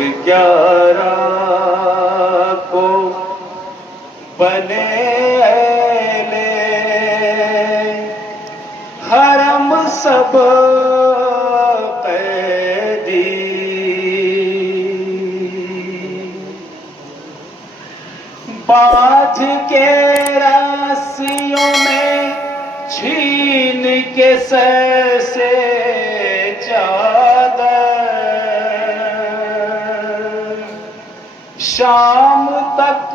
11 को बने ले हरम सब कैदी, बांध के रस्सियों में छीन के सर से चादर, शाम तक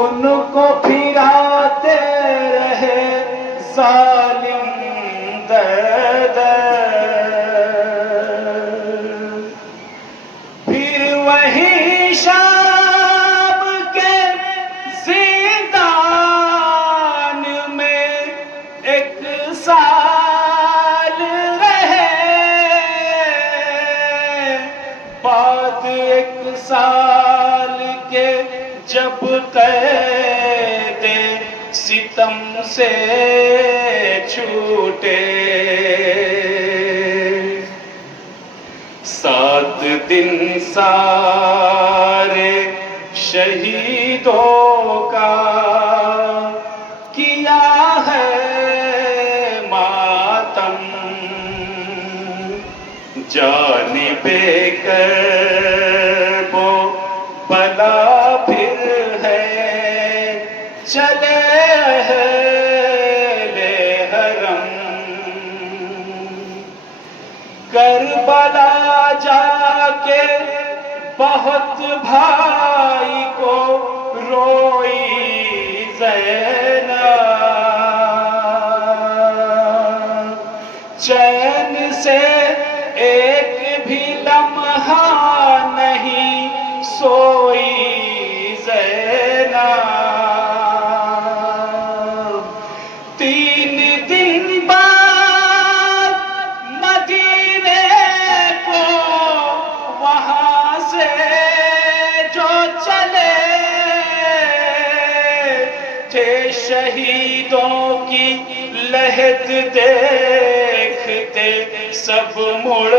उनको फिराते रहे जालिम दर्द। फिर वही शाम के जिंदान में एक साल रहे, बाद एक साल के जब कैदे सितम से छूटे, 7 दिन सारे शहीदों का किया है मातम, जानिबे कर्बो बला फिर है चले अहले हरम। करबला जाके बहुत भाई को रोई ज़ैनब, चैन से एक भी लम्हा नहीं सोई ज़ैनब। 3 दिन बाद मदीने को वहां से जो चले थे, शहीदों की लहद देखते सब मुड़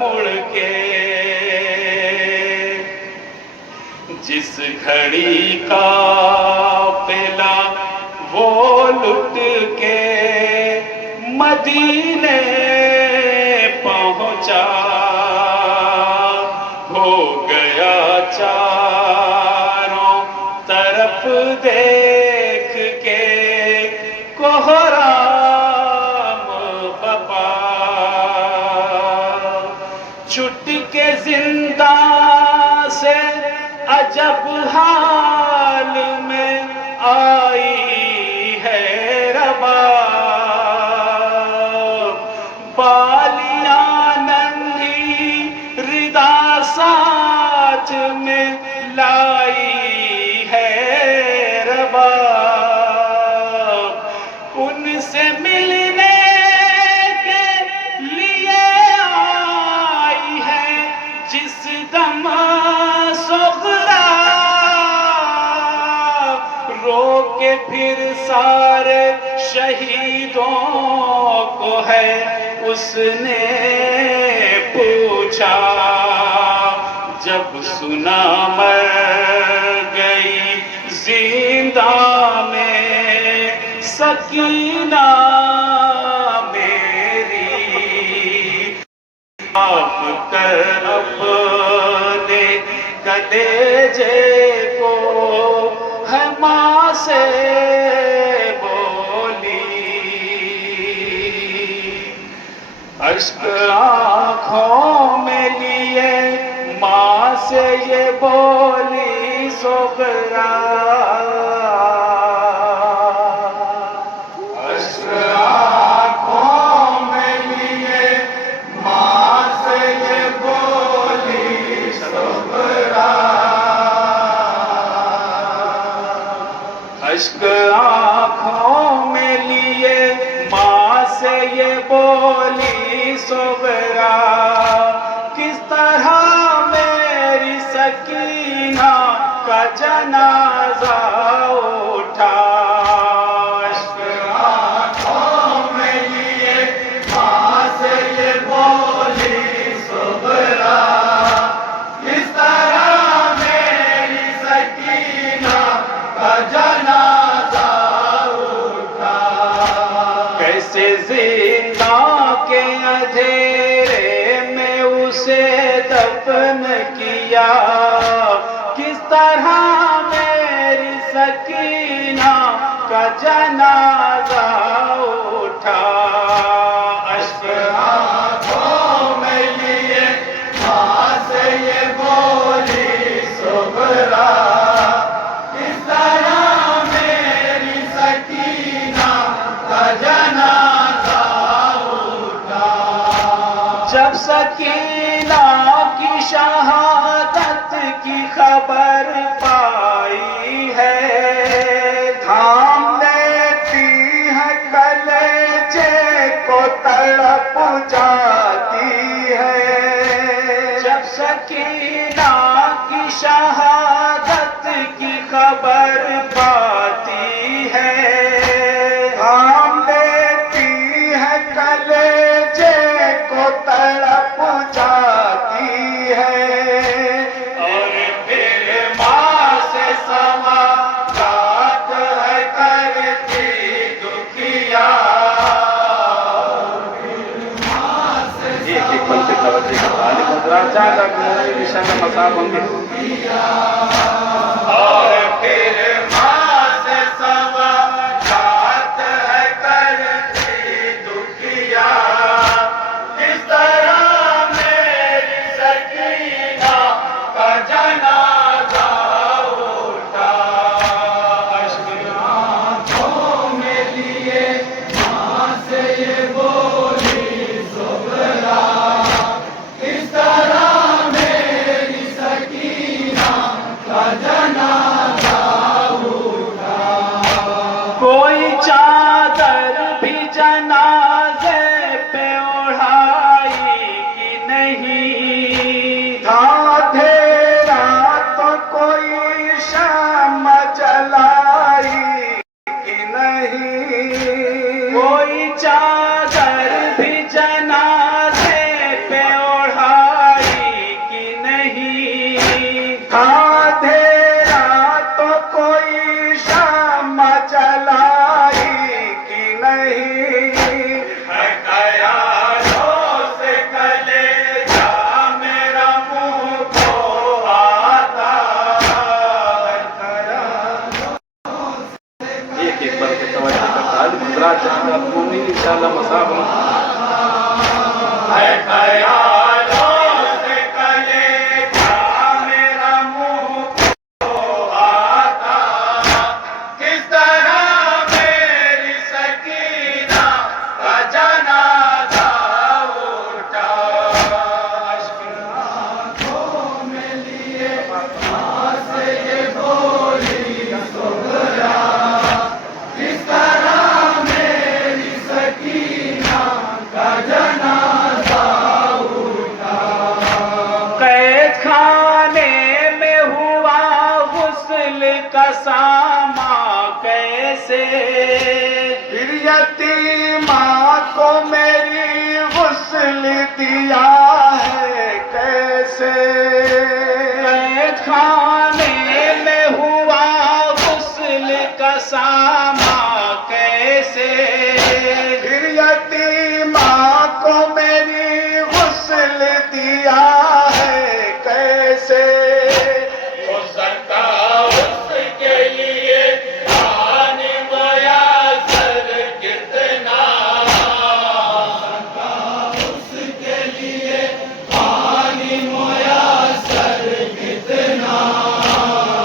मुड़ के, जिस घड़ी का पेला वो लुट के मदीने पहुंचा, हो गया चारों तरफ देख के कोहराम बपा। छुट के जिंदा से अजब हाल में आई है रबा, बालियां नन्ही रिदा साथ में लाई है रबा, उनसे मिलने के लिए आई है जिस दम सुगरा, रो के फिर सारे शहीदों को है उसने पूछा, जब सुना मर गई जिंदा में सकीना मेरी, आप कर अपने कलेजे को है माँ से बोली, अश्क आँखों में लिए माँ से ये बोली सोगरा, अश्क आँखों में लिए माँ से ये बोली सोगरा, किस तरह मेरी सकीना का जनाजा उठा, अश्क आँखों में लिए माँ से ये बोली सोगरा, दुखिया। किस तरह मेरी सकीना का जनाजा उठा। अश्क आंखों में लिए माँ से ये बोली सुगरा। किस तरह मेरी सकीना का जनाजा उठा। जब सकीना की शहादत की खबर पाई है, थाम देती है कलेजे को तड़प जाती है। जब सकीना की शहादत की खबर पाती है, थाम देती है कलेजे को तड़प जाती है। और फिर माँ से समाप्त है करती दुखिया। एक पल के तवज्जो का तालिब मुद्रा चाहता कि विषय में मसाब होंगे। और फिर माँ से समाप्त है करती दुखिया। किस तरह मेरी सकीना का जनाजा उठा। अश्क आंखों में लिए माँ से ये बोली सुगरा। किस तरह मेरी सकीना का जनाजा उठा। कोई चादर भी जनाजे पे ओढ़ाई कि नहीं। था अंधेरा तो कोई शाम जलाई कि नहीं। कोई चादर भी जनाजे पे ओढ़ाई कि नहीं। था अंधेरा तो कोई शाम जलाई कि नहीं। है ख्यालों से कलेजा मेरा मुँह को आता। एक बार के तवज्जो का तालिब मुद्रा चाहता हूँ इंशाअल्लाह मसाब है। ख्यालों से कलेजा मेरा मुँह को आता। किस तरह मेरी सकीना का जनाजा उठा। अश्क आंखों में लिए माँ से ये बोली सुगरा। किस तरह मेरी सकीना का जनाजा उठा। कैद खाने में हुआ गुस्ल का सामा कैसे। फिर यतीमा को मेरी गुस्ल दिया है कैसे। कैद खाने में हुआ गुस्ल का सामा कैसे। फिर यतीमा को मेरी गुस्ल दिया है कैसे। हो सकता उसके लिए पानी मुयस्सर कितना। उसके लिए पानी मुयस्सर कितना।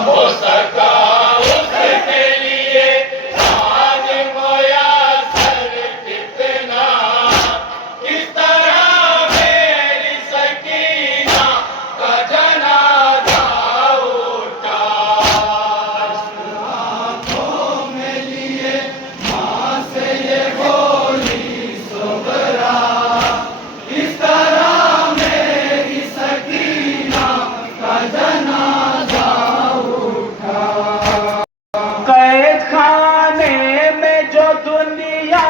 हो सका उसके लिए पानी मुयस्सर कितना। किस तरह मेरी सकीना का जनाजा उठा। आँखों में लिए माँ से ये बोली सुगरा। किस तरह मेरी सकीना का जनाजा उठा। कैद खाने में जो दुनिया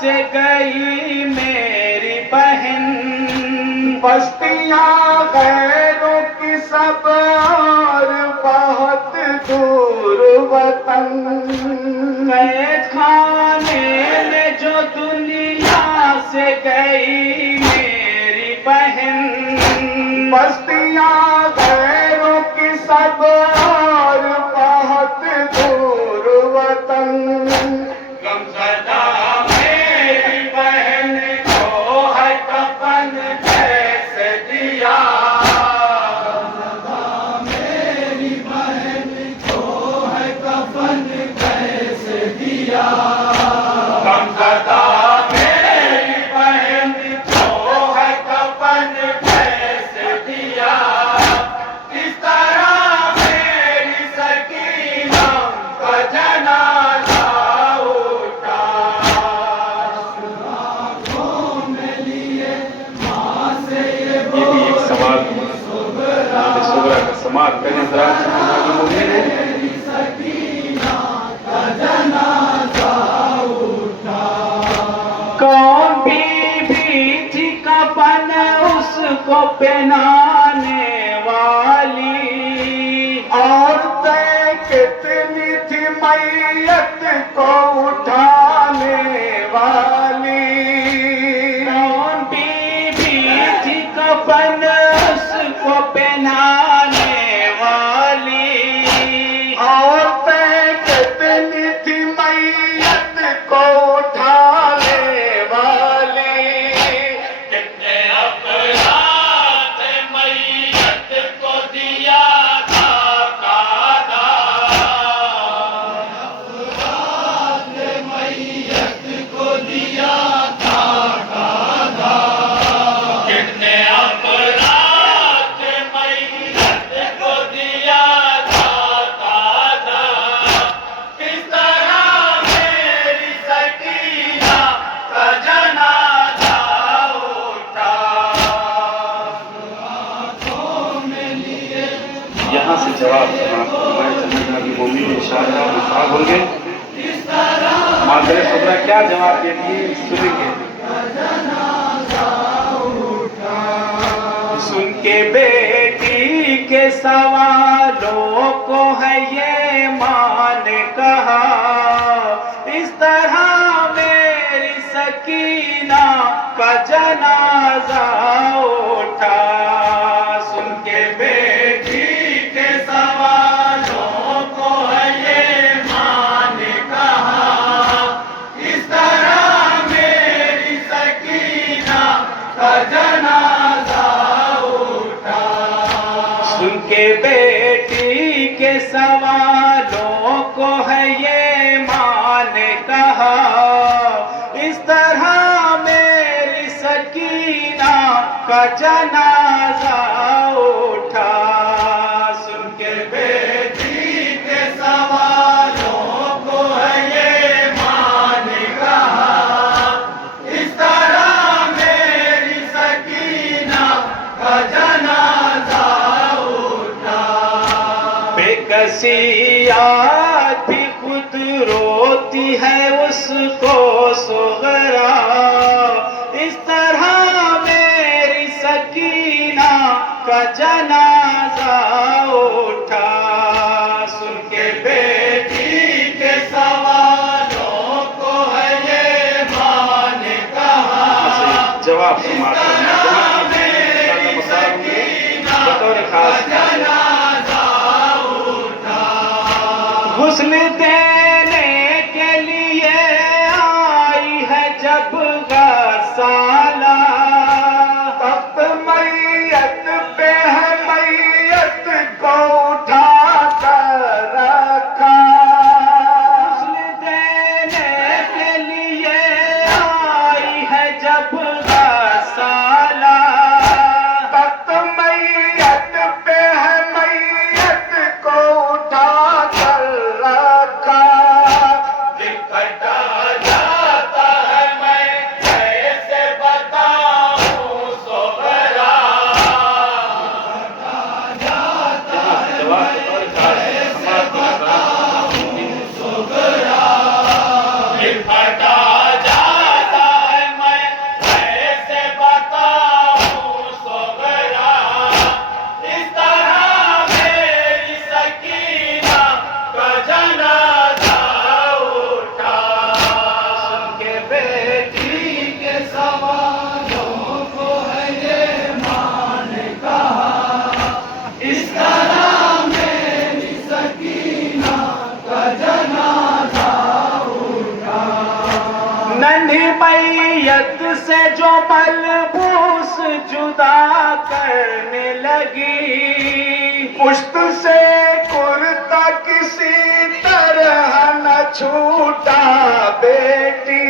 से गई मेरी बहन। बस्तियाँ गैरों की सब और बहुत दूर वतन। कैद खाने में जो दुनिया से गई मेरी बहन। बस्तियाँ गैरों समाप्त करें। कौन बीबी थी कफन उसको पहनाने वाली, औरतें कितनी थी मैयत को उठाने वाली। कौन बीबी थी कफन उसको पहनाने वाली, औरतें कितनी थी मैयत को उठाने वाली। कितने अपराध मैयत को दिया था कादा, अपराध मैयत को दिया था कादा। कितने अपराध मैयत को दिया था कादा। किस तरह मेरी सकीना का जनाजा उठा। यहाँ से जवाब मोमिन इंशाअल्लाह मुसाब होंगे। मादरे सुबरा क्या जवाब देती है सुनेंगे। सुन के बेटी के सवालों को है ये माँ ने कहा, इस तरह मेरी सकीना का जनाजा उठा। सुन के बेटी के सवालों को है ये माँ ने कहा, इस तरह मेरी सकीना का जनाजा उठा। सुन के बेटी के सवालों को है ये माँ ने कहा, इस तरह मेरी सकीना का जनाजा उठा। सुन के बेटी के सवालों को है ये माँ ने कहा, इस तरह मेरी सकीना का जनाजा उठा। बेकसी आज भी खुद रोती है उसको सुगरा, इस तरह मेरी सकीना का जनाजा उठा। सुन के बेटी के सवालों को है ये माँ ने कहा, जवाब समाप्त बतौर खास हुस्न देने के लिए आई है जब गसाला, तब मैयत पे है मैयत को उठा कर रखा। हुस्न देने के लिए आई है जब गसाला, तब मैयत पे है मैयत को उठा कर रखा। लिपटा जाता है मैं कैसे बताऊं सोबरा। जवाब बतौर खास लिपटा जाता है मैं कैसे बताऊं सोबरा, इस तरह मेरी सकीना का जनाजा उठा। सुन के बेटी के सवालों को है ये माँ ने कहा, इस तरह मेरी सकीना का जनाजा उठा। नन्ही मैयत से जो मलबूस जुदा करने लगी, पुश्त से कुर्ता किसी तरह न छूटा बेटी।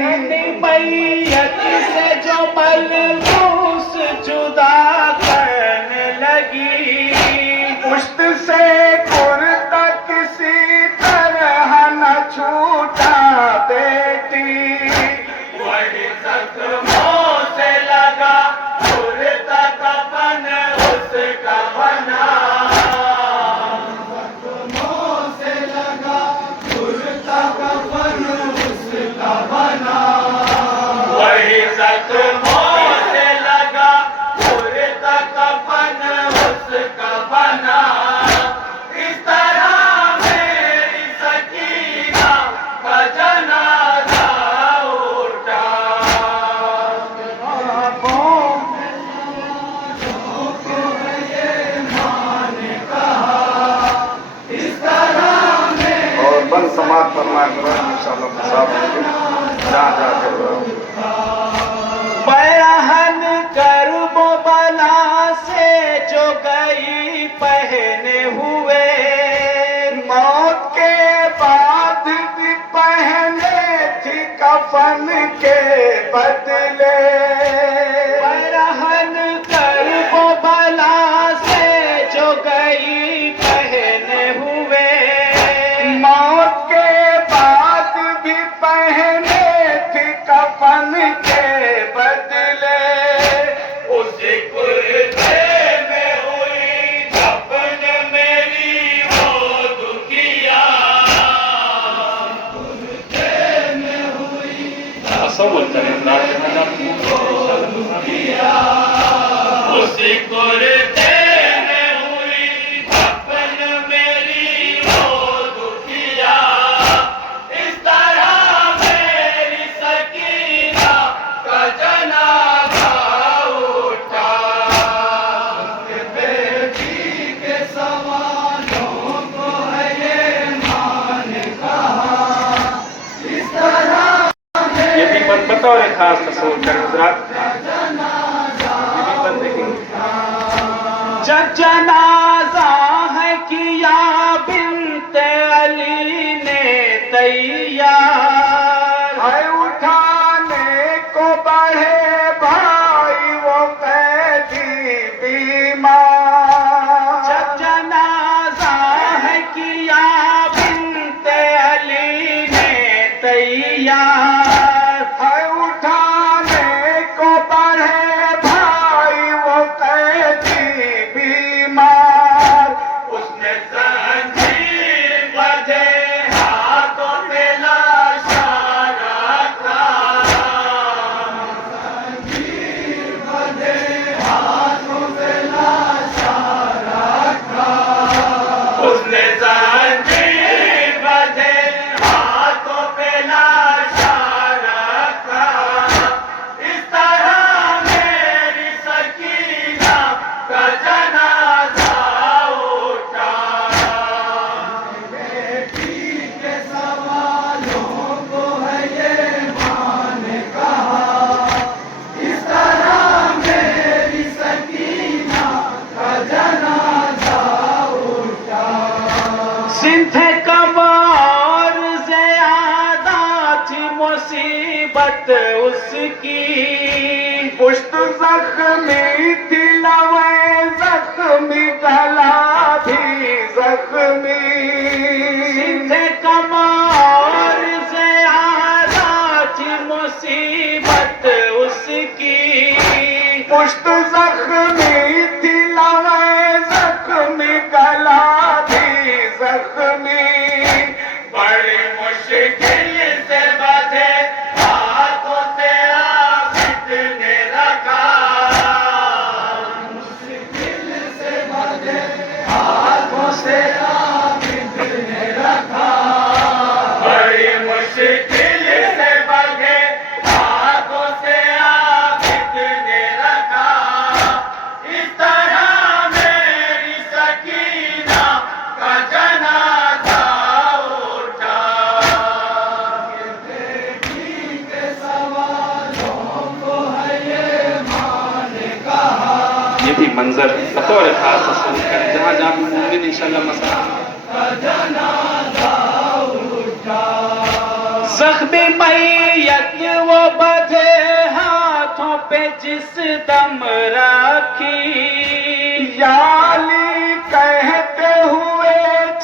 नन्ही मैयत से जो मलबूस जुदा करने लगी, पुश्त से कुर्ता किसी तरह न छूटा बेटी। बड़ी जख्मों से लगा कुर्ता कफन उसका बना फरमा करो इंशाल्लाह मसाब होंगे जहाँ जहाँ के बयान करबो बला से जो गई पहने हुए, मौत के बाद भी पहने थी कफन के बदले। बयान करबो बला से जो गई पहने हुए, मौत के बाद भी पहने थी कफन के बदले। उसी कुर्ते में हुई दफन मेरी वो दुखिया। तसव्वुर करें उसी कुर्ते में हुई दफन मेरी वो दुखिया। इस तरह मेरी सकीना का जनाजा उठा। बेटी के सवालों को है ये मान कहा। इस तरह ये भी बंद बतौर खास तस्वीर करें हजरात, ये भी बंद देखेंगे। जब जनाजा है किया बिन्ते अली ने तैयार, है उठाने को बढ़े भाई वो कैदी बीमार। जब जनाजा है किया बिन्ते अली ने तैयार, है उठाने को बढ़े भाई वो कैदी बीमार। उसने जंजीर बजे हाथों पे लाशा रखा। जंजीर बजे हाथों पे लाशा रखा। उसने जंजीर बजे हाथों पे लाशा रखा। इस तरह मेरी सकीना का जनाजा उठा। बेटी के सवालों को है ये मान कहा। इस तरह मेरी सकीना का जनाजा उठा। सिंथे कबार ज़्यादा थी मुसीबत उसकी। पुष्ट जख्मी थी लवे जख्मी गला भी जख्मी। सिंथे कबार ज़्यादा थी मुसीबत उसकी। पुष्ट जख्मी थी लवे जख्मी गला भी जख्मी। बड़ी मुश्किल से बधे हाथों से आबिद ने रखा। मुश्किल से बधे हाथों से आबिद ने रखा। बड़ी मुश्किल से बधे हाथों से आबिद ने रखा। इस तरह मेरी सकीना का जनाजा उठा। बेटी के सवालों को है ये मान कहा। ये भी मंजर बतौर खास तस्वीर करें जहाँ जहाँ भी मुमकिन इंशाल्लाह मसाब। जख्मी मैयत वो बधे हाथों पे जिस दम रखी। याली कहते हुए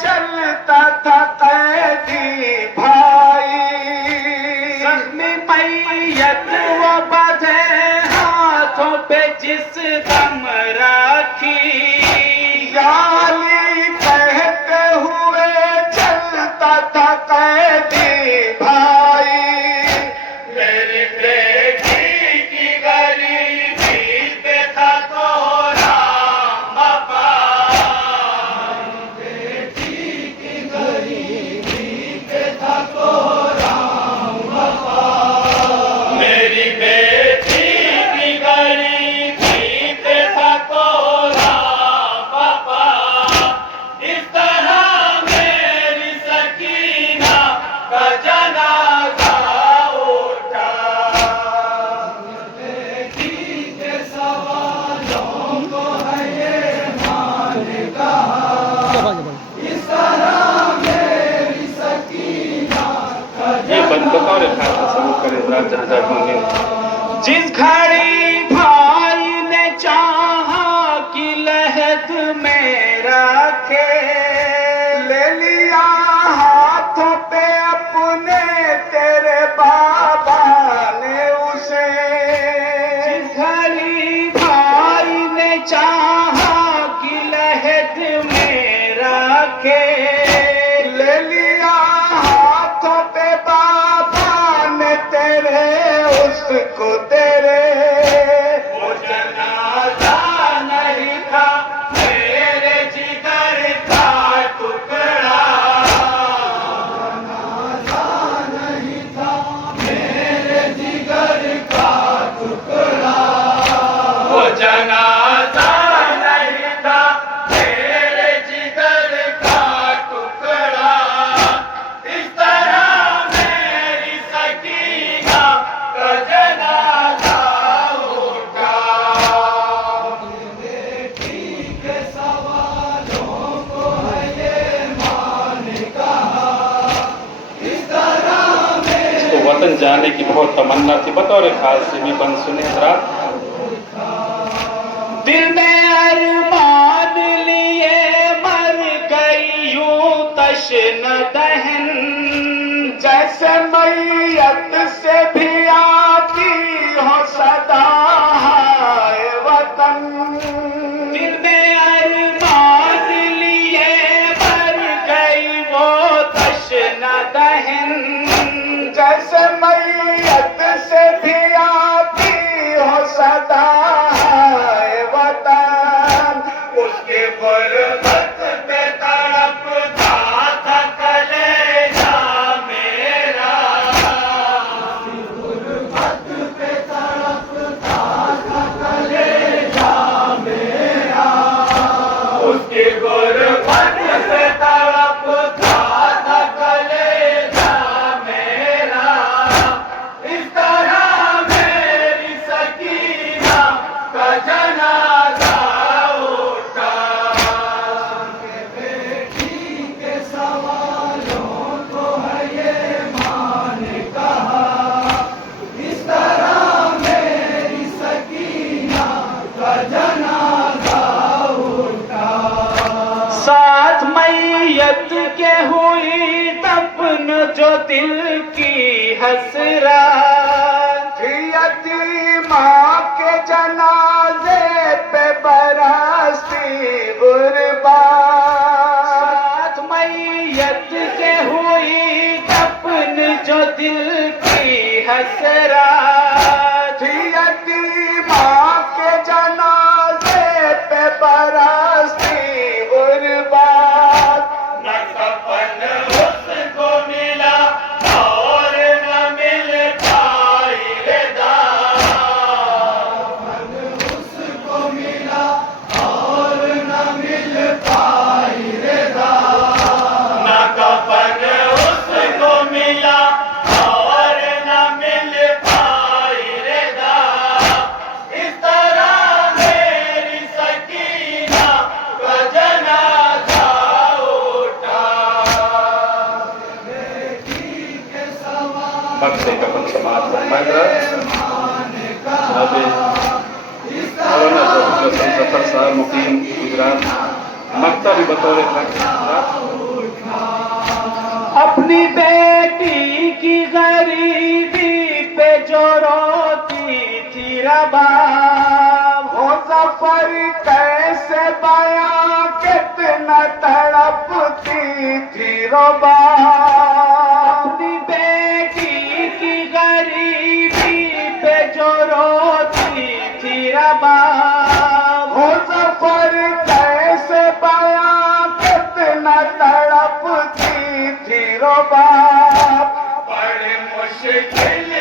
चलता था कैदी भाई। जख्मी मैयत वो बधे हाथों पे जिस दम रखी। याली कहते हुए चलता था कैदी भाई। मेरी बेटी की गरीबी पे था तो राम बाबा। बतौर खास सबूत करे हजरात जहाँ जहाँ होंगे। जिस घड़ी भाई ने चाहा कि लहद में रखे, ले लिया हाथों पे अपने तेरे बाबा ने उसे। जिस घड़ी भाई ने चाहा कि लहद में रखे, ले लिया हाथों पे बाबा ने तेरे उसको तेरे। वो जनाजा नहीं था मेरे जिगर का टुकड़ा, जनाजा नहीं था मेरे जिगर का टुकड़ा, वो जनाजा नहीं था मेरे जिगर का टुकड़ा। इस तरह मेरी सकीना का जनाजा उठा। बेटी के सवालों को है ये माँ ने कहा, इस तरह मेरी इसको वतन जाने की बहुत तमन्ना थी। बतौर खास से भी बंद सुने हजरात। दिल में अरमान लिए मर गई यूं तश्न दहन, जैसे मैयत से भी आती हो सदा हाय वतन। दिल में अरमान लिए मर गई वो तश्न दहन, जैसे मैयत से भी आती हो सदा हाय वतन। उसके गुर्बत पे तड़पता था कलेजा मेरा, गुर्बत पे तड़पता था कलेजा मेरा, उसके गुर्बत पे तड़पता था कलेजा मेरा। इस तरह मेरी सकीना का जनाजा उठा। बेटी के सवालों को है ये माँ ने कहा, इस तरह मेरी सकीना का जनाजा उठा। साथ मैयत के हुई दफन जो दिल की हसरत, यतीमा के जनाजे पे बरसती गुरबात। साथ मैयत के हुई दफन जो दिल की हसरत, यतीमा के जनाजे पे बरसती गुरबात। न कफन उसको मिला और न मिल पाई रदा, उसको मिला और न मिल पाई रदा। न कफन उसको मिला और न मिल पाई रदा। इस तरह मेरी सकीना का जनाजा उठा। वक्त से कफन समाप्त फरमाएगा। जनाब मौलाना ज़फ़र ज़फ़र साहब मुकीम गुजरात मक्ता भी बतौर खास अपनी बेटी की गरीबी पे जो रोती थी रबाब, हो ज़फ़र कैसे बयां कितना तड़पती थी रबाब। अपनी बेटी की गरीबी पे जो रोती थी रबाब, हो ज़फ़र कैसे बयां कितना तड़पती थी रबाब। बड़ी मुश्किल